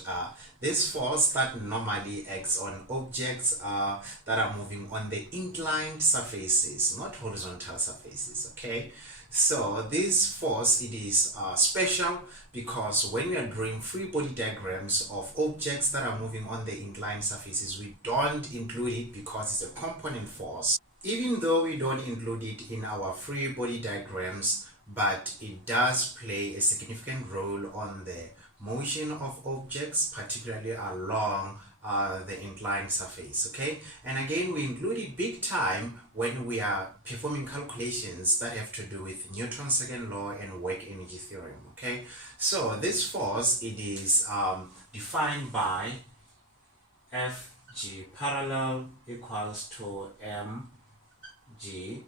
about this force that normally acts on objects that are moving on the inclined surfaces, not horizontal surfaces. Okay, so this force, it is special because when we are drawing free body diagrams of objects that are moving on the inclined surfaces, we don't include it because it's a component force. Even though we don't include it in our free body diagrams, but it does play a significant role on the motion of objects, particularly along the inclined surface. Okay, and again, we include it big time when we are performing calculations that have to do with Newton's second law and work energy theorem. Okay, so this force, it is defined by Fg parallel equals to mg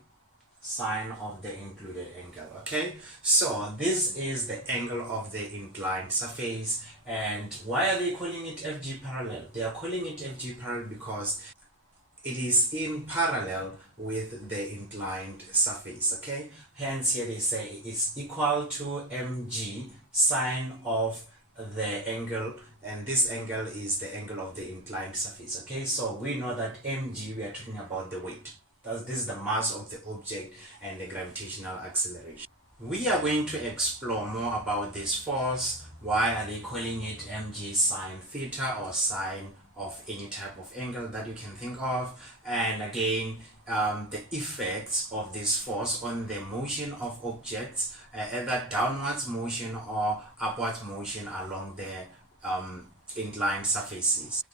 sine of the included angle. Okay, so this is the angle of the inclined surface. And why are they calling it Fg parallel? They are calling it Fg parallel because it is in parallel with the inclined surface. Okay, hence here they say it's equal to mg sine of the angle, and this angle is the angle of the inclined surface. Okay, so we know that mg, we are talking about the weight. This is the mass of the object and the gravitational acceleration. We are going to explore more about this force. Why are they calling it mg sine theta, or sine of any type of angle that you can think of? And again, the effects of this force on the motion of objects, either downwards motion or upwards motion along the inclined surfaces.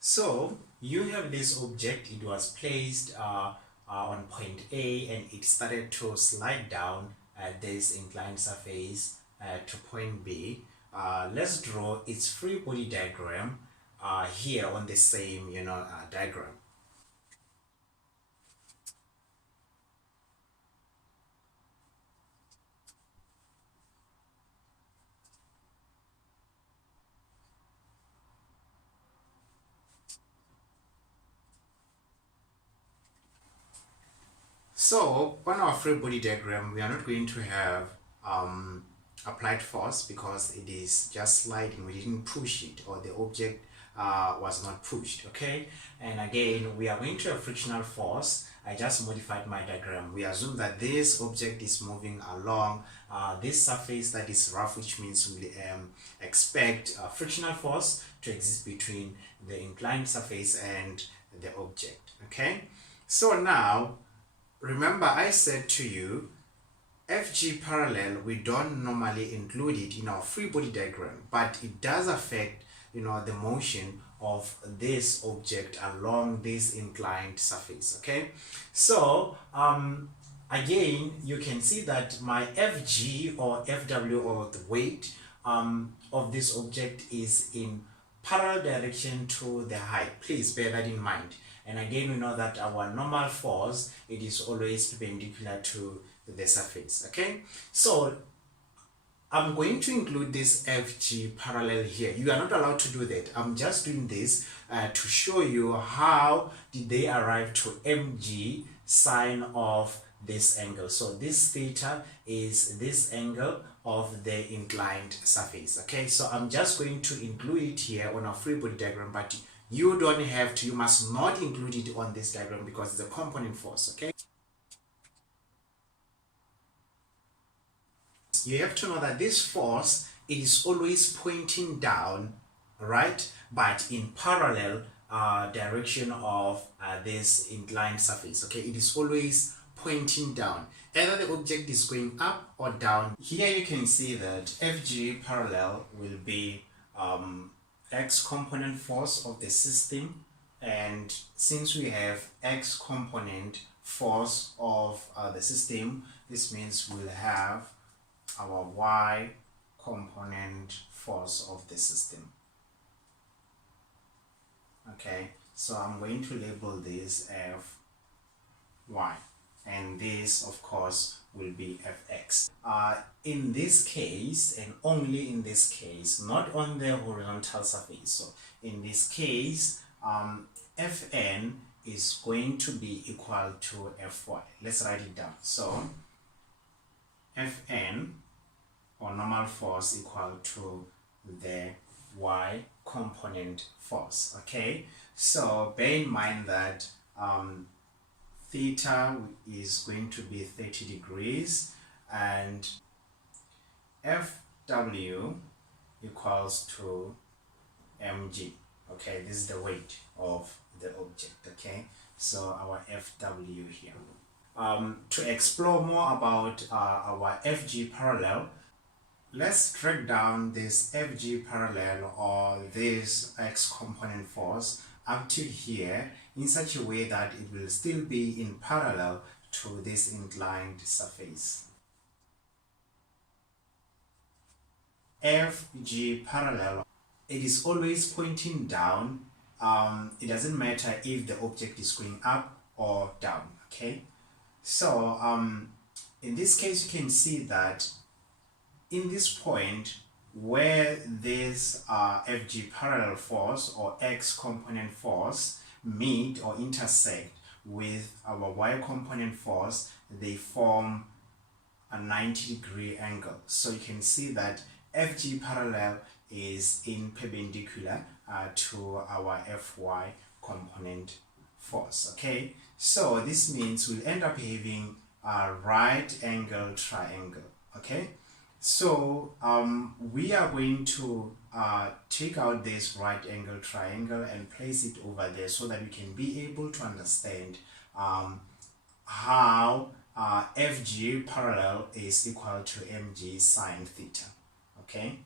So you have this object, it was placed on point A, and it started to slide down this inclined surface to point B. Let's draw its free body diagram here on the same diagram. So on our free body diagram, we are not going to have applied force because it is just sliding. We didn't push it, or the object was not pushed. Okay, and again, we are going to have frictional force. I just modified my diagram. We assume that this object is moving along this surface that is rough, which means we expect frictional force to exist between the inclined surface and the object. Okay, so now remember, I said to you, Fg parallel, we don't normally include it in our free body diagram, but it does affect the motion of this object along this inclined surface. Okay, so again, you can see that my Fg or Fw, or the weight of this object, is in parallel direction to the height. Please bear that in mind. And again, we know that our normal force, it is always perpendicular to the surface. Okay, so I'm going to include this Fg parallel here. You are not allowed to do that. I'm just doing this to show you how did they arrive to mg sine of this angle. So this theta is this angle of the inclined surface. Okay, so I'm just going to include it here on a free body diagram, but you don't have to, you must not include it on this diagram because it's a component force. Okay, you have to know that this force is always pointing down, right, but in parallel direction of this inclined surface. Okay, it is always pointing down. Either the object is going up or down. Here you can see that Fg parallel will be x component force of the system, and since we have x component force of the system, this means we'll have our y component force of the system. Okay, so I'm going to label this Fy, and this of course will be Fx. In this case, and only in this case, not on the horizontal surface, so in this case Fn is going to be equal to Fy. Let's write it down. So Fn, or normal force, equal to the y component force. Okay, so bear in mind that theta is going to be 30 degrees and Fw equals to mg. Okay, this is the weight of the object. Okay, so our Fw here. To explore more about our Fg parallel, let's break down this Fg parallel, or this x component force, up to here in such a way that it will still be in parallel to this inclined surface. Fg parallel, it is always pointing down. It doesn't matter if the object is going up or down. Okay, so in this case you can see that in this point where this Fg parallel force or x component force meet or intersect with our y component force, they form a 90-degree angle. So you can see that Fg parallel is in perpendicular to our Fy component force. Okay, so this means we'll end up having a right angle triangle. Okay, so we are going to take out this right angle triangle and place it over there so that we can be able to understand how Fg parallel is equal to mg sine theta. Okay,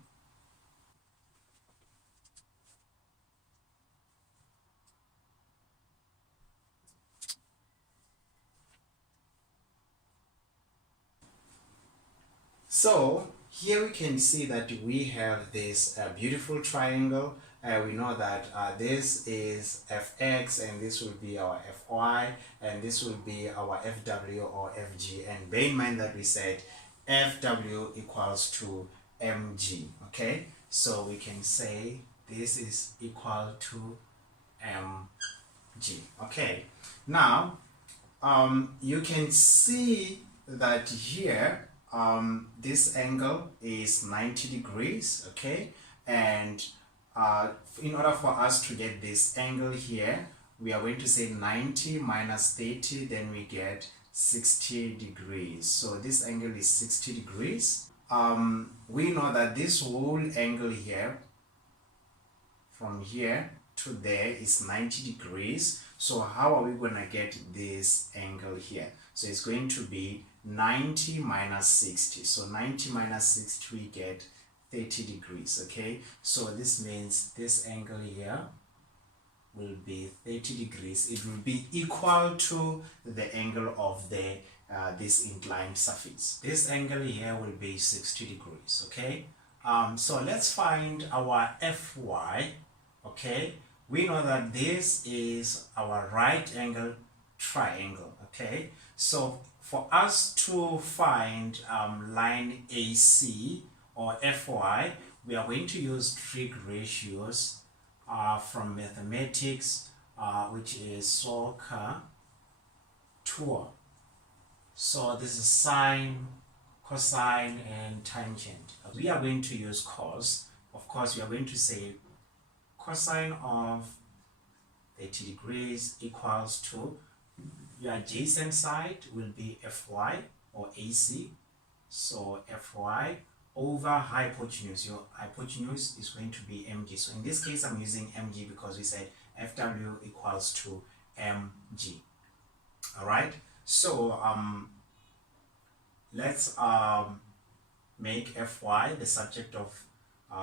so here we can see that we have this beautiful triangle. We know that this is fx and this will be our fy and this will be our fw or fg, and bear in mind that we said fw equals to mg. Okay, so we can say this is equal to mg. Okay, now you can see that here this angle is 90 degrees. Okay, and in order for us to get this angle here, we are going to say 90 minus 30, then we get 60 degrees. So this angle is 60 degrees. We know that this whole angle here from here to there is 90 degrees. So how are we going to get this angle here? So it's going to be 90 minus 60. So 90 minus 60, we get 30 degrees. Okay, so this means this angle here will be 30 degrees. It will be equal to the angle of the this inclined surface. This angle here will be 60 degrees. Okay, so let's find our Fy. Okay, we know that this is our right angle triangle. Okay, so for us to find line AC or Fy, we are going to use trig ratios from mathematics, which is SOCA 2. So this is sine, cosine, and tangent. We are going to use cos. Of course, we are going to say cosine of 30 degrees equals to your adjacent side will be Fy or AC. So Fy over hypotenuse. Your hypotenuse is going to be mg. So in this case, I'm using mg because we said Fw equals to mg. All right. So let's make Fy the subject of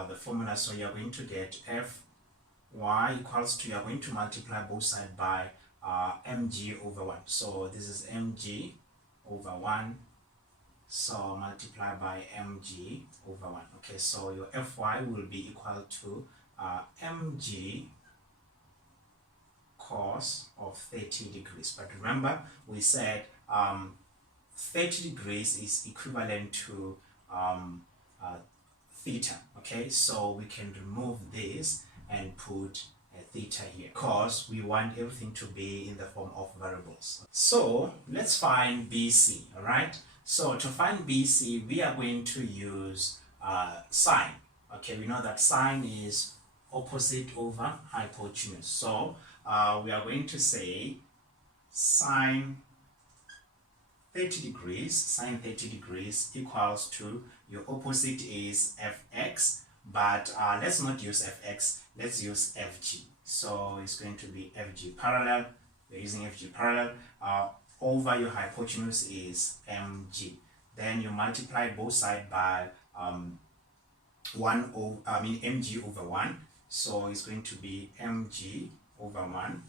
the formula. So you're going to get Fy equals to, you're going to multiply both sides by mg over 1. So this is mg over 1. So multiply by mg over 1. Okay, so your Fy will be equal to mg cos of 30 degrees. But remember, we said 30 degrees is equivalent to theta. Okay, so we can remove this and put theta here, because we want everything to be in the form of variables. So let's find BC, all right? So to find BC, we are going to use sine. Okay, we know that sine is opposite over hypotenuse. So we are going to say sine 30 degrees, sine 30 degrees equals to, your opposite is fx, but let's not use fx, let's use fg. So it's going to be fg parallel, we're using fg parallel, over your hypotenuse is mg. Then you multiply both sides by mg over 1. So it's going to be mg over 1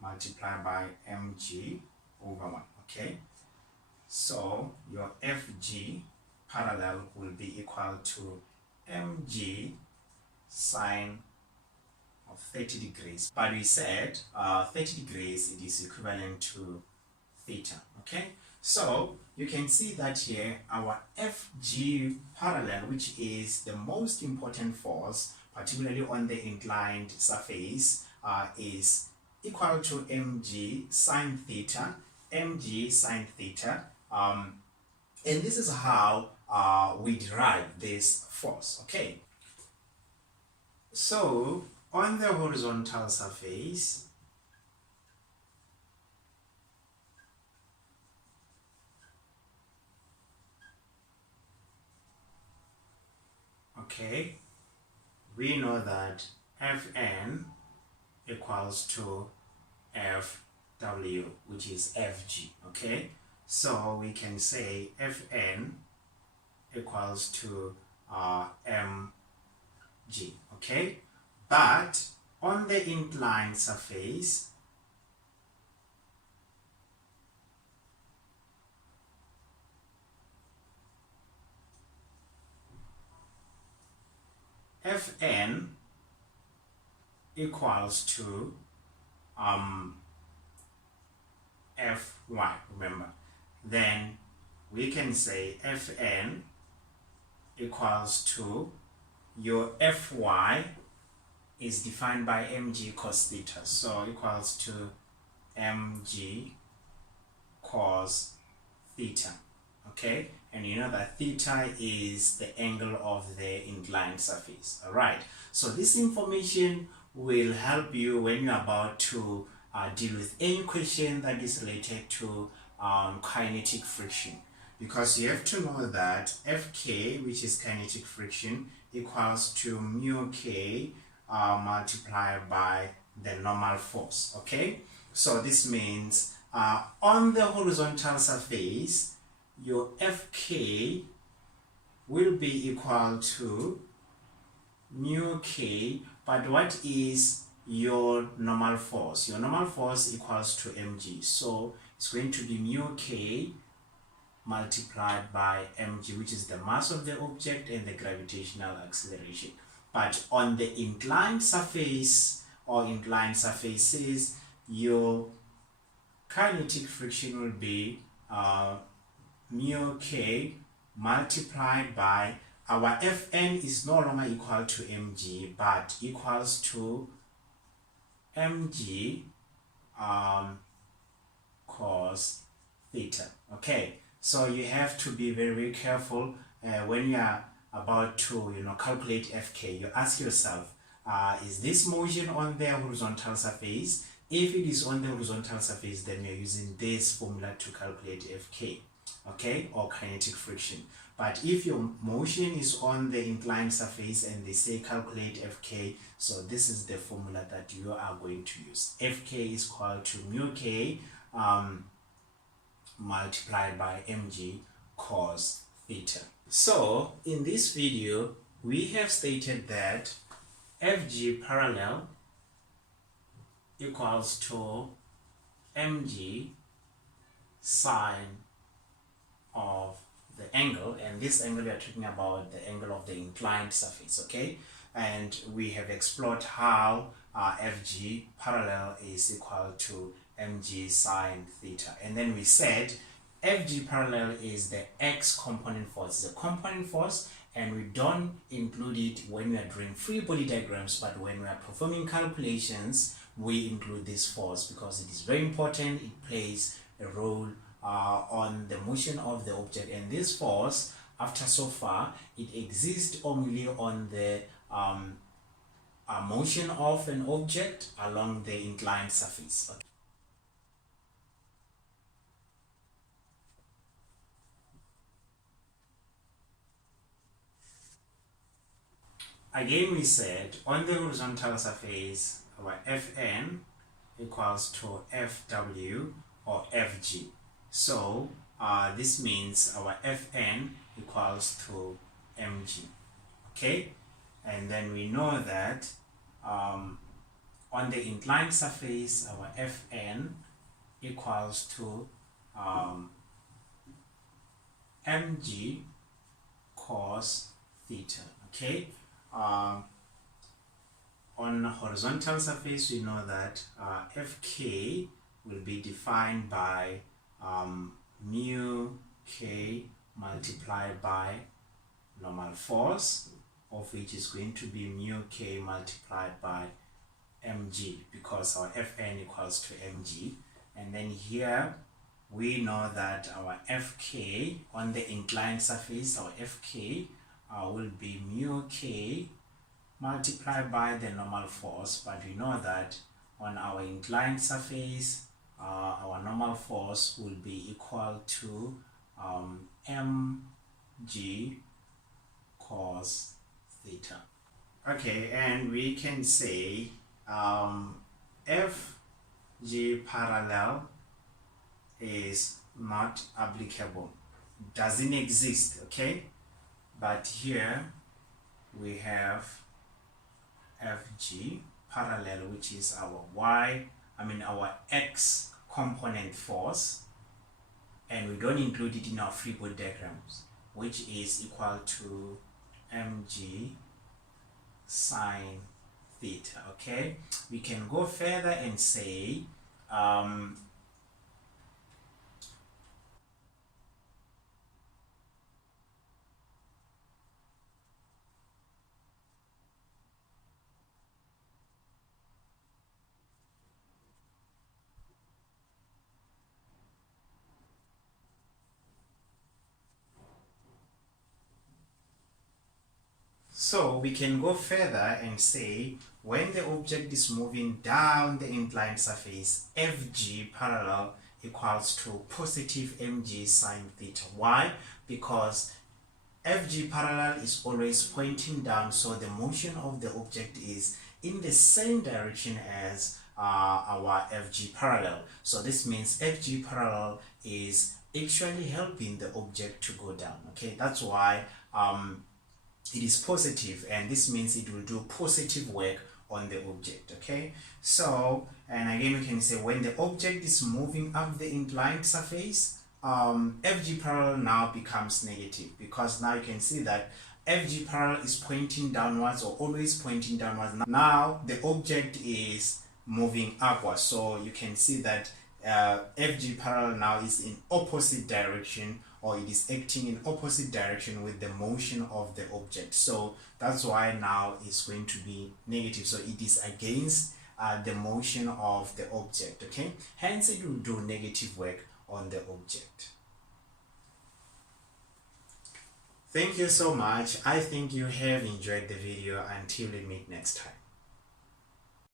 multiplied by mg over 1, okay? So your fg parallel will be equal to mg sine of 30 degrees. But we said 30 degrees, it is equivalent to theta, okay? So you can see that here our fg parallel, which is the most important force, particularly on the inclined surface, is equal to mg sine theta, mg sine theta, and this is how we derive this force, okay? So on the horizontal surface, okay, we know that Fn equals to Fw, which is Fg, okay? So we can say Fn equals to mg, okay? But on the inclined surface, Fn equals to Fy, remember. Then we can say Fn equals to, your Fy is defined by mg cos theta, so equals to mg cos theta, okay? And you know that theta is the angle of the inclined surface, all right? So this information will help you when you're about to deal with any question that is related to kinetic friction, because you have to know that Fk, which is kinetic friction, equals to mu k multiplied by the normal force, okay? So this means on the horizontal surface, your Fk will be equal to mu k, but what is your normal force? Your normal force equals to mg, so it's going to be mu k multiplied by mg, which is the mass of the object and the gravitational acceleration. But on the inclined surface or inclined surfaces, your kinetic friction will be mu k multiplied by, our Fn is no longer equal to mg but equals to mg cos theta, okay? So you have to be very, very careful when you are about to calculate Fk. You ask yourself, is this motion on the horizontal surface? If it is on the horizontal surface, then you're using this formula to calculate Fk, okay, or kinetic friction. But if your motion is on the inclined surface and they say calculate Fk, so this is the formula that you are going to use. Fk is equal to mu k multiplied by mg cos theta. So in this video, we have stated that Fg parallel equals to mg sine of the angle, and this angle we are talking about the angle of the inclined surface, okay? And we have explored how Fg parallel is equal to mg sine theta, and then we said Fg parallel is the x component force, the component force, and we don't include it when we are drawing free body diagrams, but when we are performing calculations we include this force because it is very important. It plays a role on the motion of the object, and this force, after so far, it exists only on the motion of an object along the inclined surface. Okay. Again, we said on the horizontal surface our Fn equals to Fw or Fg. So this means our Fn equals to mg. Okay, and then we know that on the inclined surface our Fn equals to mg cos theta. Okay, on horizontal surface we know that Fk will be defined by mu k multiplied by normal force, of which is going to be mu k multiplied by mg, because our Fn equals to mg. And then here we know that our Fk on the inclined surface, our Fk will be mu k multiplied by the normal force, but we know that on our inclined surface our normal force will be equal to mg cos theta. Okay, and we can say Fg parallel is not applicable, doesn't exist. Okay, but here we have Fg parallel, which is our our x component force, and we don't include it in our free body diagrams, which is equal to mg sine theta. Okay, we can go further and say so we can go further and say when the object is moving down the inclined surface, Fg parallel equals to positive mg sine theta. Why? Because Fg parallel is always pointing down, so the motion of the object is in the same direction as our Fg parallel. So this means Fg parallel is actually helping the object to go down. Okay, that's why it is positive, and this means it will do positive work on the object. Okay, so and again we can say when the object is moving up the inclined surface, Fg parallel now becomes negative, because now you can see that Fg parallel is pointing downwards, or always pointing downwards. Now the object is moving upwards, so you can see that Fg parallel now is in opposite direction, or it is acting in opposite direction with the motion of the object. So that's why now it's going to be negative, so it is against the motion of the object. Okay, hence it will do negative work on the object. Thank you so much. I think you have enjoyed the video. Until we meet next time.